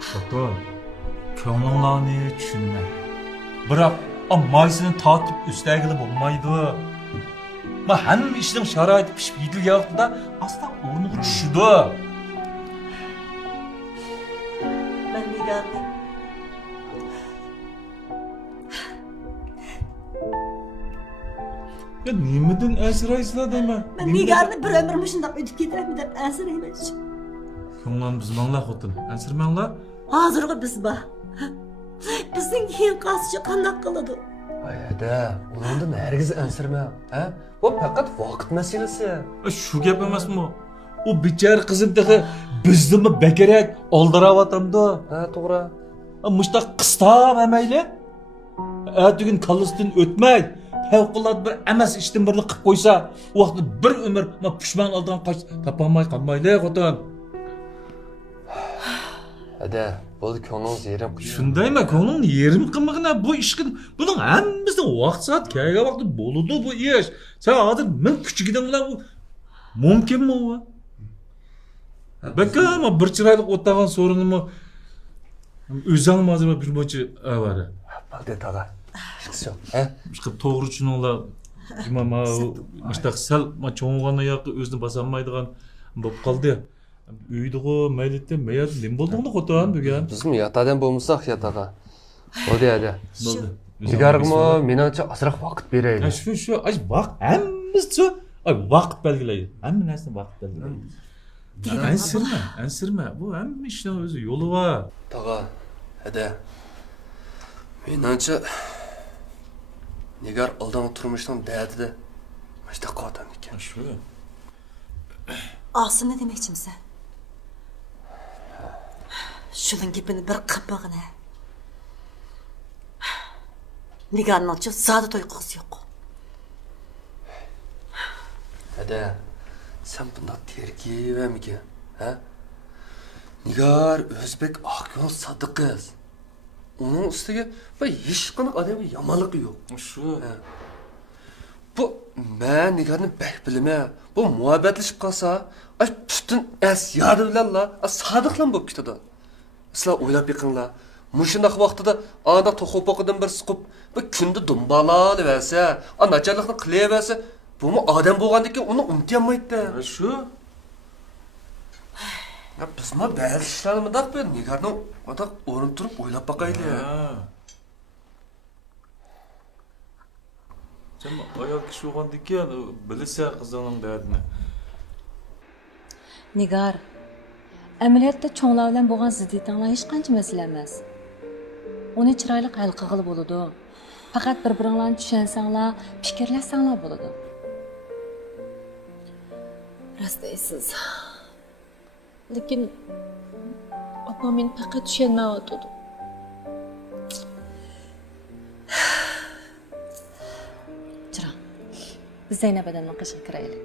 Bakın, ko'nglingizni tushunman. Biroq, maysini tatib üstəgili bo'lmaydi. Ma hamma ishning sharoiti pishib yetilgan vaqtida asta o'rniga tushidi. Ben Nigar'ni Ya nimadan asraysizlar deyman? Ben Nigar'ni bir ömrümü şundan ödüp getirem dep ansirayman. Ko'nglim bizmanglar xotin. Ansirmanglar. Hazırgı biz ba. Bizning keyin qasıcı qandaq qiladi? Hayda, onundan herkes ensirme. Ha? Bu fakat vakit meselesi. Shu gap emasmi? U bechora qizim dahi bizni bekarak oldirayotamdi. Ha, to'g'ri. Muşta qistab emayli. Ertugün kalısından ötmey. Fevqulad bir emas ishdan birini qilib qo'ysa, u vaqtda bir umr pushman oldidan qoch topolmay qolmaydi xotin. Hadi, bo'ldi ko'nglingiz yerim qildi. Shundaymi, ko'ngling yerim qilmag'ina bu ishga buning hammasidan vaqt soat kelgan vaqtda bo'ladi bu ish. Sen hozir men kuchigiding bilan u mumkinmi u? Bakka ama bir chiroyli o'tgan so'rinimi o'zing hozir bir bochi avara. Bo'ldi tog'a. Hech yo'q. Ha? Chiqib to'g'ri tushuninglar. Mana mustaq sal cho'ng'ana yoqqa o'zini bosolmaydigan bo'lib qoldi. Uydigo mayli mayat nim bo'ldingmi xotin bugun? Bizmi yatadan bo'lmasak yataga. Bo'ldi hadi. Bo'ldi. Nigarg'imi meningcha ozroq vaqt beraylik. Shu vaqt hammasi vaqt belgilaydi. Hamma narsa vaqt belgilaydi. Ansirma. Bu hamma ishning o'zi yo'li bor. Tog'a, hadi. Meningcha Nigar oldingi turmushning da'dida mana qolgan ekan. Shu. Aslı ne demekçimsen? Şunun gibini bir qıpığına. Nigar'ın açı zadı uykusu yok. Hadi. Sen bundan tergivemiga, ha? Nigar Özbek Akyol sadık kız. Onun üstüge hiç qanaq adamı yamanlığı yok. Shu. Bu men Nigarni bek bilime. Bu muhabbetleşip kalsa, ay bütün es yadı bilenla, sadıklan bu kitada. Sizler oylap yıkınlar. Muşundak vaxtıda anda toxup okudan bir sıkıp, bu kündü dumbalanı verse, nacarlıkını kılaya verse, bu mu adam boğandaki onu unutayamaydı. Shu. Ya biz mi bazı işlerimi de ben Nigar'ın odak orun durup oylap bakaylı. Sen ayol kishi bo'lgandan keyin bilsa qizining dardini. Nigar, amaliyotda cho'nglar bilan bo'lgan ziddiyatinglar hech qancha masala emas. Uni chiroyli hal qilib bo'ladi. Faqat bir-biringlarni tushunsanglar, fikrlashsanglar bo'ladi. Rost deysiz. Lekin opam meni faqat tushunmayotdi. Chiroq. Biz Zaynab odamni qishga kiraylik.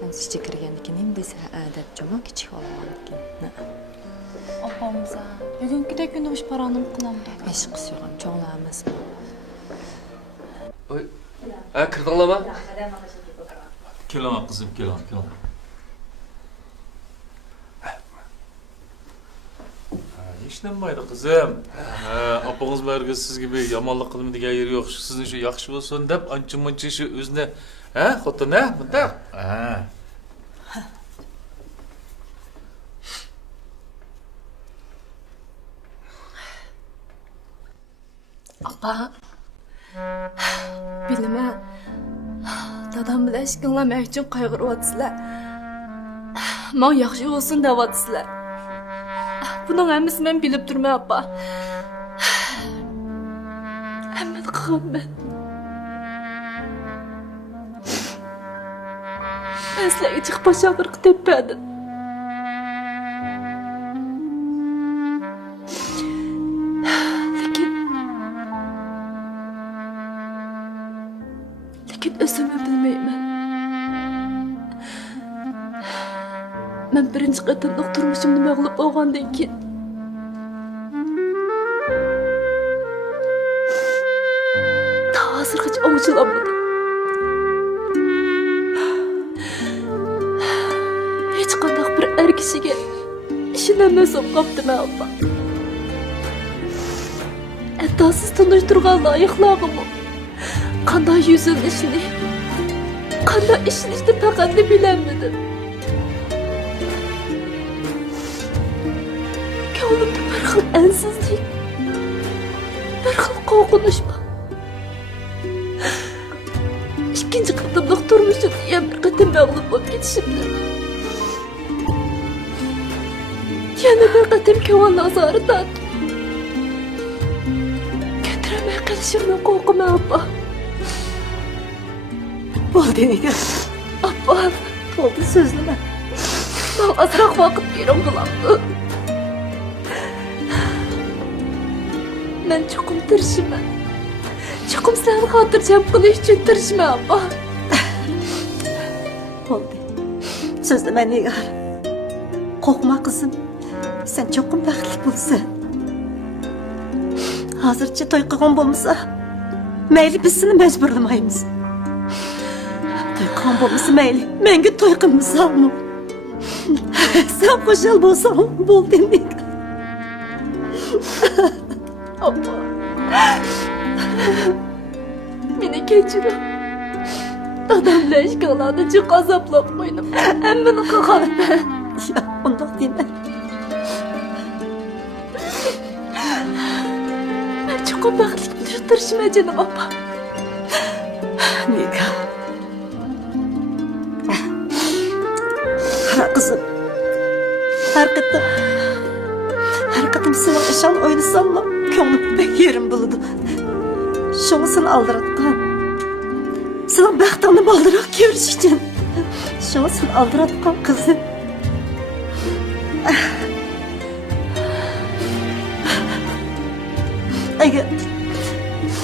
Ben sizce kirgandan keyin endi desa adab jamo kichik olaman ekan. Opamza, bugünkidek kunda ush paranım qilamdi. Hech qisi yo'q, cho'nglar emasmi? Oy. Ha, kirdinglar mı? Kelam qizim, kelam. Ishlanmaydi qizim. Opang'iz barga siz gibi yomonlik qilmaydigan yeri yo'q. Sizning shu yaxshi bo'lsin deb ancha-muncha shu o'zini, xotini bunda. Apa, bilmem. Dadam bilan ishqilmamak uchun qayg'uryapsizlar. Men yaxshi bo'lsin deyapsizlar. Buning hammasi men bilib turman, apa. Hammani qilganman. Men sizlarga chiqib boshaqir teppadim. Lekin o'zimni bilmayman. Men birinchi qatimliq turmushimni mag'lub bo'lgandan keyin hozirgacha o'ng'ishlanmadim. kelishiga ishonamay so'qqaptimi opa. Hatto siz tunishtirgan loyiqlarimi qanday yuzlanishni, qanday ishlashni faqatli bilamadim. Ko'nglimda bir xil ansizlik, bir xil qo'rqinish bor. İkinci qatımlıq turmuşum diye bir qatım məğlub olub ketişimdi. Yana bir qatım kövan azarı tattım. Götürəməy qilishimdən qorqum abba. Bo'ldi Nigar. Abba, Bo'ldi so'zlama. mən azraq vaqt verim bulamdı. Mən çoxum tirişimə. Çoxum səni xatırcam qilish üçün tirişimə abba. Bo'ldi. So'zlama Nigar. Qo'rqma qizim. Sen cho'qim baxtli bo'lsan. Hozircha to'y qilgan bo'lmasa, mayli biz seni majburlamaymiz. To'y qilgan bo'lmasa mayli, menga to'y qilmasanmi? Sen qo'shal bo'lsang bo'ldi Nigar. Abba. Meni kechiring. Dadamla ishqalarni jiq azoblab qo'ydim. Hammani qilganman. Ya, undoq dema. Men cho'qim baxtli bo'lishga tirishimay jinim abba. Nigar. Qara qizim. Har qatim seni ishon o'ynasammi, ko'nglim pek yerim bo'ladi. Şunu seni aldıratkan. Sana baxtını baldırak görüş için. Şunu seni aldıratkan kızım.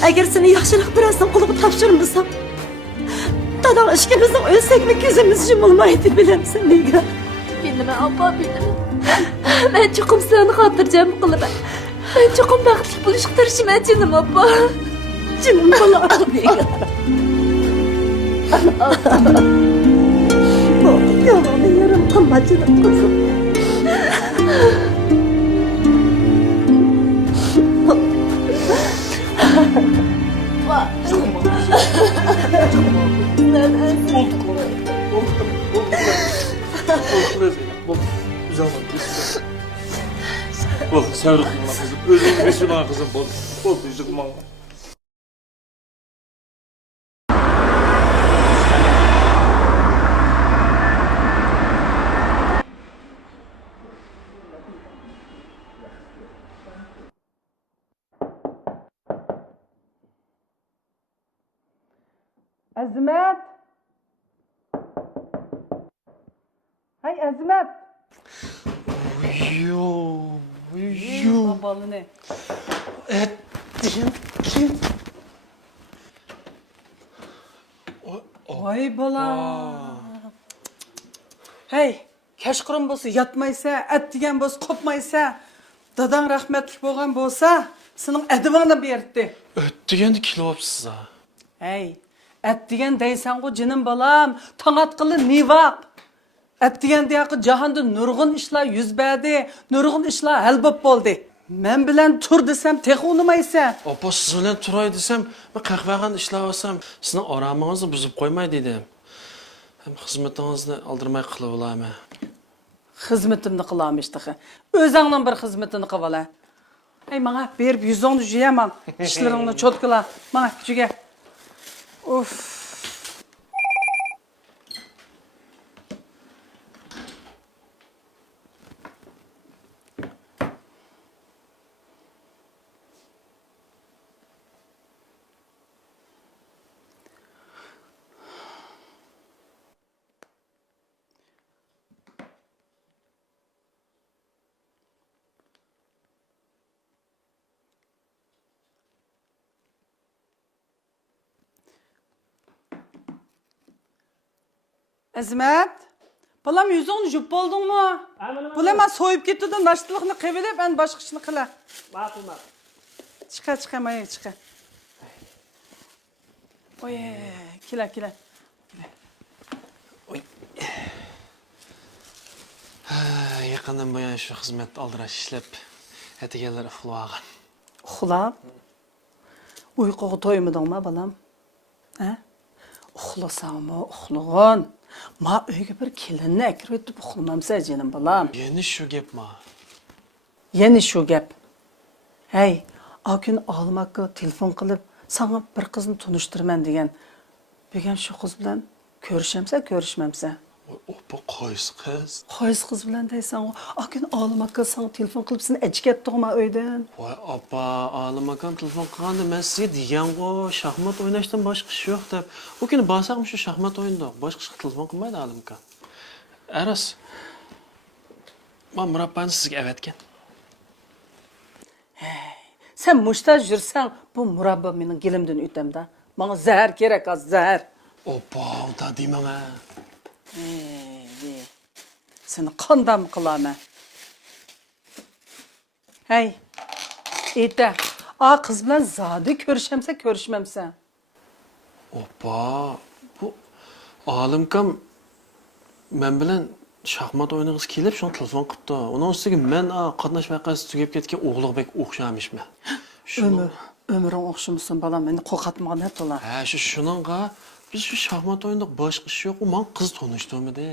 Eğer seni yaxşılık birazdan kuluğu tapşırmasam, dadam işkimizden ölsek mi gözümüz yumulmaydı bilemsin Nigar. Bilmem abba bilmem. Ben çoxum seni xatırcam qılıman. Ben çoxum baxtli bo'lishga tirishimay jinim abba. Canım balam Nigar. Yalanı yarım ama canım kızım. Oldu, sevrik kılma kızım. Özünü beşilan kızım. Oldu, yıkma. Azmat! Hay Azmat! Uyuyor. Babalını. Kim? Vay bala. Hey, keşkırın bolsa yatmaysa, et degen bolsa kopmaysa, dadan rahmetlik bolgan bolsa, senin edibana berdi. Öttügendi kilopsiz ha. Hey, et degen deysen o canım balam, tanatqılı nivaq. Et degen deyaqı jahanda nurg'un ishlar yuz berdi, nurg'un ishlar hal bo'lib bo'ldi. Men bilan tur desam tex unumaysan. Opa siz bilan turay desam, men qahvag'ani ishlab olsam, sizni oramingizni buzib qo'ymay dedim. Hem xizmatingizni aldirmay qilib olaman. Xizmatimni qilamishdi. O'zingning bir xizmatini qilib ola. Ey, menga berib 110 juyaman. Ishlaringni cho'tkila. Mana kuchiga. Uf. Azmat, balam yüzüğünü jüp oldun mu? Balam ben soyup gitti de naştılıkını kıvılıp ben başka işini kıla. Bakma. Çıka maya çıka. Oy, kila. Oy. Yaqindan buyon shu xizmatda aldirash ishlab, atiganlar uxlab olgan. Uxlab? Uyquga to'ymadingmi, balam? Ha? Uxlasanmi, uxlag'in. Ma uyga bir kelinni akirib o'tib uxlamamsa, jinim balam. Yana shu gapmi? Yana shu gap. Hey, o kun Olmakka telefon qilib, sana bir qizni tunishtiraman degan. Begam shu qiz bilan ko'rishamsa, ko'rishmamsa? Opa qaysi qiz? Qaysi qiz bilan deysan? O kun Olmakka sana telefon qilib, seni echkatdingmi uydan? Voy opa, olim akam telefon qilganda men sizga degan-ku, shaxmat o'ynashdan boshqa ish yo'q deb. U kuni borsaqmi shu shaxmat o'yinda, boshqa ish telefon qilmaydi olim akam. Aras. Men murabbani sizga avatgan. Sen mushtaj yursan, bu murabba mening gilimdan o'tamda. Menga zahar kerak, az zahar. Opa, uda deyman ha. Seni qandam qilaman. Hey, ayta, a qiz bilan zodi ko'rishamsa, ko'rishmamsa? Opa, bu olim akam men bilan shaxmat o'ynag'isi kelib, shuni telefon qilibdi. Uning ustiga men qatnash vaqasi tugab ketgan o'g'liqbek o'xshamishman. Ömrün o'xshamasin balam, meni qo'rqatmoqni to'la. Ha, shuningga biz shu shaxmat o'yinida boshqa ish yo'q, men qiz tanishtirmadi.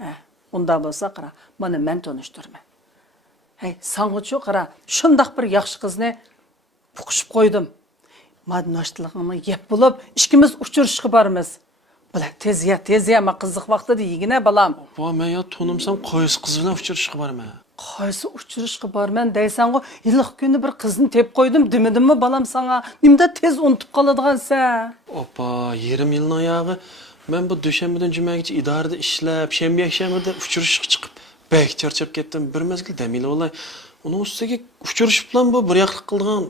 Ha, unda bo'lsa qara, mana men tanishtirman. Hey, sanğıçı qara, shundoq bir yaxshi qizni puqishib qo'ydim. Madnoshligimni yeb bo'lib, ikkimiz uchrashishga boramiz. Bular tezya, men qiziq vaqtida yigina balam. Opa, men yo tanimsam qaysi qiz bilan uchrashishga borman? Qaysi uchrashishga borman deysan-ku, yillik kuni bir qizni tep qo'ydim demidimmi balam sana? Nimda tez unutib qoladigansan? Opa, yarim yilning oyog'i men bu dushanbadan jumagacha idorada ishlab, shanba yakshanbada uchrashishga chiqib, bek charchab ketdim. Bir mezgil damila olay. Uning ustiga uchrashish bilan bu bir yoqlik qilgan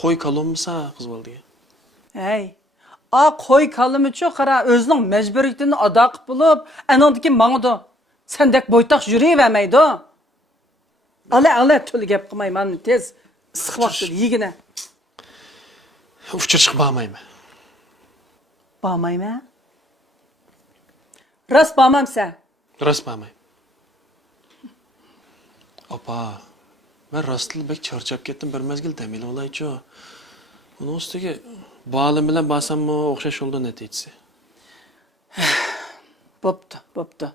qo'y kalomsa qiz bo'ldi. Hey, a qo'y kalimichi qara, o'zining majburiyatini ado qilib bo'lib, anandiki mangdi. Sendek boytaq yuravermaydi. Ala tül gap qilmayman, tez issiq vaqtida yigina. Uchrashishga bormayman. Bormayman? Rost bormamsa? Rost bormayman. Opa, men rostli bek charchab ketdim, bir mezgil damila olaychi. Uning ustiga bolim bilan borsammi o'xshash yo'lda natijasi. Bo'pti.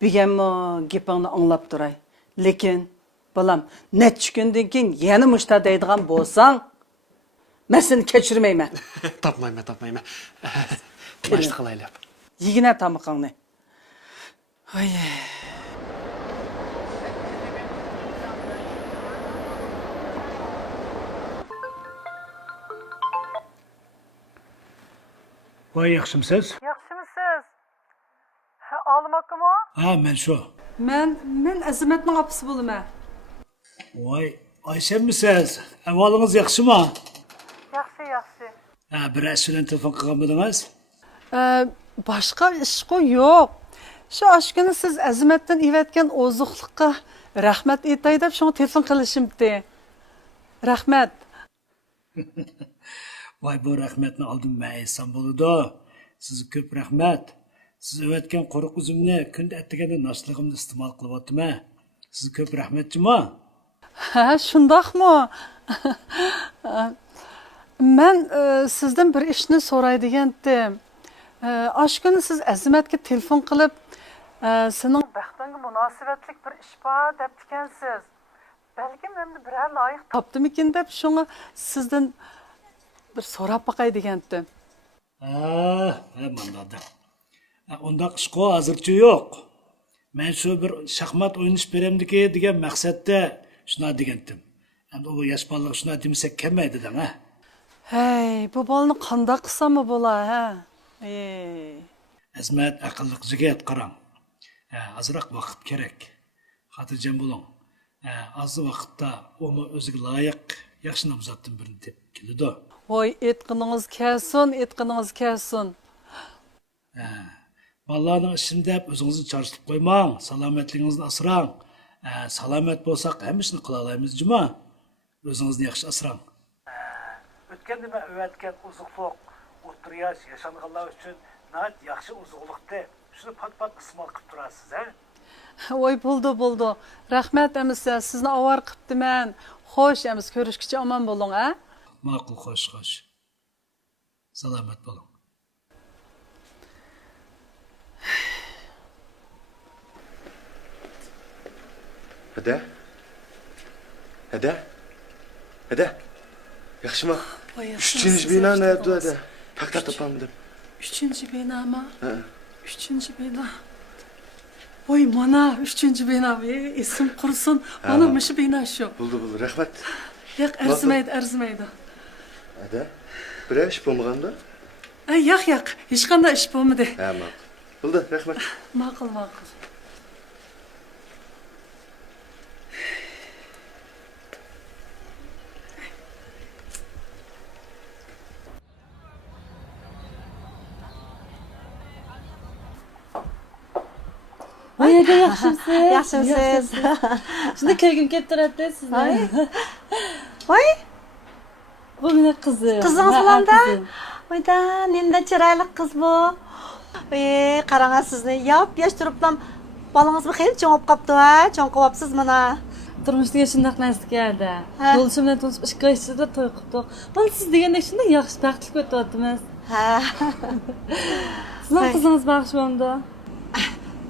Bigammo gapingni anglab turay. Lekin balam, necha kundan keyin yana mushta deydigan bo'lsang, men seni kechirmayman. Topmayman. Nashta qilaylik. Yigina tamoqingni. Voy. Voy, yaxshimisiz? Yaxshimisiz? Ha, Olmakmi? Ha, men shu. Men Azimatning opasi bo'laman. Voy, Ayşemisiz? Ahvolingiz yaxshimi? Yaxshi. Ha, bir bilan telefon qilgan bo'ldingiz? Boshqa ish yo'q. Shu oshkuni siz Azimatdan evatgan oziqlikqa rahmat aytay deb shunga telefon qilishimdi. Rahmat. Voy, bu rahmatni oldin men aytsam bo'ladi. Sizga ko'p rahmat. Siz evatgan quruq uzumni kunda attiganda noshligimni iste'mol qilyapman. Sizga ko'p rahmatchimi? Ha, shundoqmi? Men sizdan bir ishni so'raydigan edim. Oshkuni siz Azimatga telefon qilib, sening baxtingga munosabatlik bir ish bor deb ekansiz. Balki menda biror loyiq topdimikin deb shuni sizdan bir so'rab boqay degan edim. Mana. Undaq ish hozircha yo'q. Men shu bir shaxmat o'ynash beramdiki degan maqsadda shuna degandim. Endi u yosh bolalar shuna demasak kelmaydi-da, ha. Hey, bu bolani qanday qilsam bo'lar, ha? Azmat aqlli qizga qarang. Azroq vaqt kerak. Xotirjam bo'ling. Az vaqtda uni o'ziga loyiq yaxshi nomzoddan birini deb keladi. Voy, etqiningiz kelsin. Bolalarning ishini deb o'zingizni charchitib qo'ymang. Salomatligingizni asrang. Salomat bo'lsak, hammasini qila olamiz, juma. O'zingizni yaxshi asrang. O'tgan nima o'tgan uzuqliq, o'rta yosh yashanganlar uchun nat yaxshi uzuqliqda shuni pat iste'mol qilib turasiz, ha? Oy bo'ldi. Rahmat emisa, sizni avar qiptiman. Xo'sh, emis ko'rishguncha omon bo'ling, ha? Ma'qul, xo'sh. Salomat bo'ling. Hadi. Yaxshimi? 3-chi bino nerede hadi? Paxta topamadım. 3-chi binomi? 3-chi bino. Oy, mana 3-chi bino. Esim qursin. Mana mushu bino shu. Buldu, rahmat. Yo'q, arzimaydi. Hadi. Bir ish bo'lmaganda? Yo'q, hech qanday ish bo'lmadi. Ha, ma'qul. Buldu, rahmat. Ma'qul. Voy, aka yaxshimisiz? Yaxshimisiz? Shunda kelgim kelib turadi sizni. Voy, Bu meni qizim. qizingiz Ha, bilan-da? qizim. Voyda, nenda chiroyli qiz bu. Qarang sizni yosh turiblam. Bolangiz bu xeyli cho'ngib qopti, ha? Cho'ng qilyapsiz mana. Turmushga shundoq narsa keldi. Ha. Bo'lishim bilan tanishib 2 oy ichida to'y qildik. Mana siz degandek shunday yaxshi baxtli o'tyapmiz. Ha. Sizning qizingiz baxshi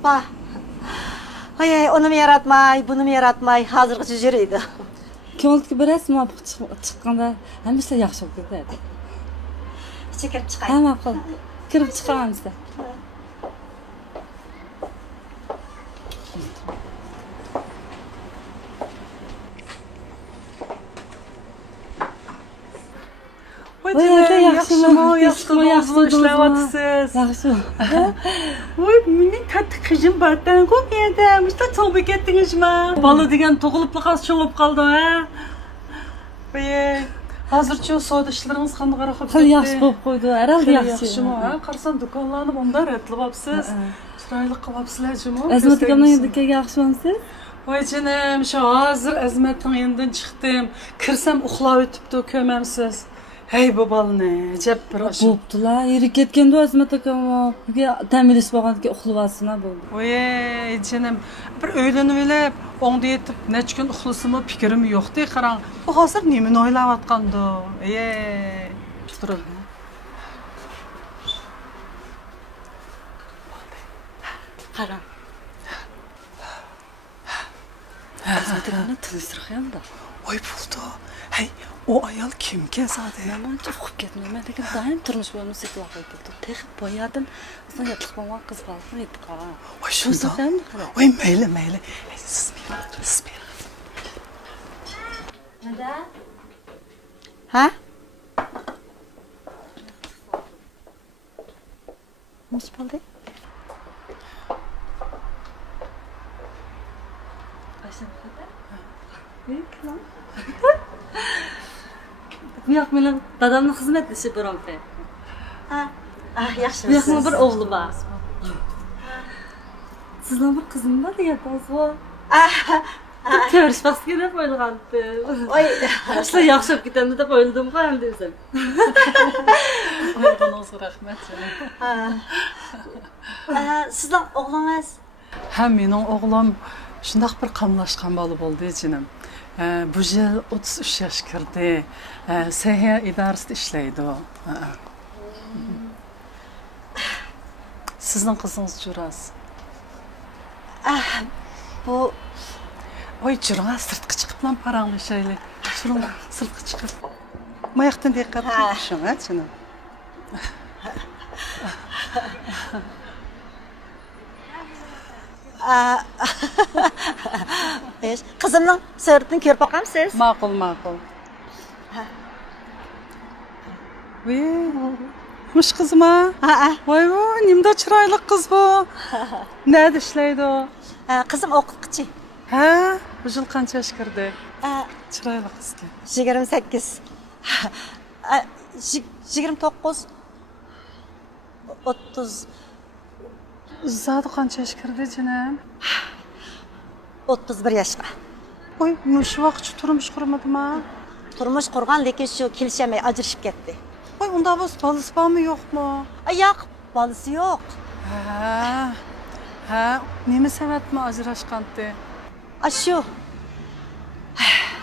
Pa. Ay, onu mu yaratmay, bunu mu yaratmay, hazırgıcı yürüydü. Ko'ngilga bir rasm olib chiqqanda hammasi yaxshi bo'lib ketadi. İçe kirib chiqay. Ha, ma'qul. Kirib chiqamiz. Voy, aka, yaxshimi? Yaxshimi? Ishlayapsiz. Yaxshi. Voy, mening katta qizim bardan ko'p edi. Mushta cho'g'ib ketdingizmi? Bola degan tug'ilib qolsa cho'g'ib qoldi, ha? Voy, hozircha savdo ishlaringiz qanday qarab Hali yaxshi bo'lib qo'ydi. Herhalde Yaxshimi? Ha, qarasam do'konlarni bunday retlayapsiz. Chiroyli qilyapsizlar, jimo. Azmat akamning yandiga yaxshimisiz? Voy jinim, shu hozir Azmatning yonidan chiqdim. Kirsam uxlab o'tibdi, ko'mamsiz. Hey bu balni, jab bir osh. Bo'ptilar, yeri ketganda Azmat akam buga ta'minlashib olgandan keyin uxlayapsizlar bo'ldi. Voy jinim, bir o'ylanib olib, o'ngda yetib necha kun uxlasam fikrim yo'qdi, qarang. Bu hozir nimani o'ylayotgandi? Turib. Qarang. Azmat akamning tilsiriq hamda. Voy buldu. Hey, o ayol kimga zade? Manimcha uxlab ketmayman, lekin doim turmush bo'lmay setib ketdi. Texib boyadim, o'zim yotib qolgan qiz qoldi, yetib qolgan. Voy shunda. Voy mayli. Hey, siz bir. Ha? Nima bo'ldi? Bu yoq mening dadamning xizmatdoshi bironta. Yaxshi. Bu yoqning bir o'g'li bor. Sizning bir qizingiz bor deyapsiz. Ko'rish vaqti kerak o'ylagandi. Oy, Ishlar yaxshi bo'lib ketadi deb o'yladim endi o'zim. Voy buningizga rahmat. sizning o'g'lingiz Ha, mening o'g'lim shundoq bir qamlashgan bola bo'ldi, jinim. Bu yil 33 yosh kirdi. Sayha idorasida ishlaydi. Sizning qizingiz Juras. bu Voy, Juras sirtqa chiqib bilan paranglashaylik. Shuni sirtqa chiqib. Mayaqdan diqqat qilishim, ha, jinim. qizimning suratini ko'rib boqamsiz? Ma'qul. Voy, mush qizmi? Voy, nimda chiroyli qiz bu. Nerede ishlaydi o? Qizim o'qituvchi. Ha, bu yil qancha yosh kirdi? Chiroyli qizga. 28. 29. 30. Zodi qancha yosh kirdi, jinim? 31 yoshga. Voy, mush vaqtcha turmush qurmadimi? Turmush qurgan, lekin shu kelishamay ajrashib ketdi. Voy, unda biz bolasi bormi, yo'qmi? Yo'q, bolasi yo'q. Ha. Ha, nima sababmi ajrashqandi? Aşu.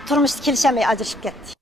Turmuşda kelişemey ajrışıp ketdi.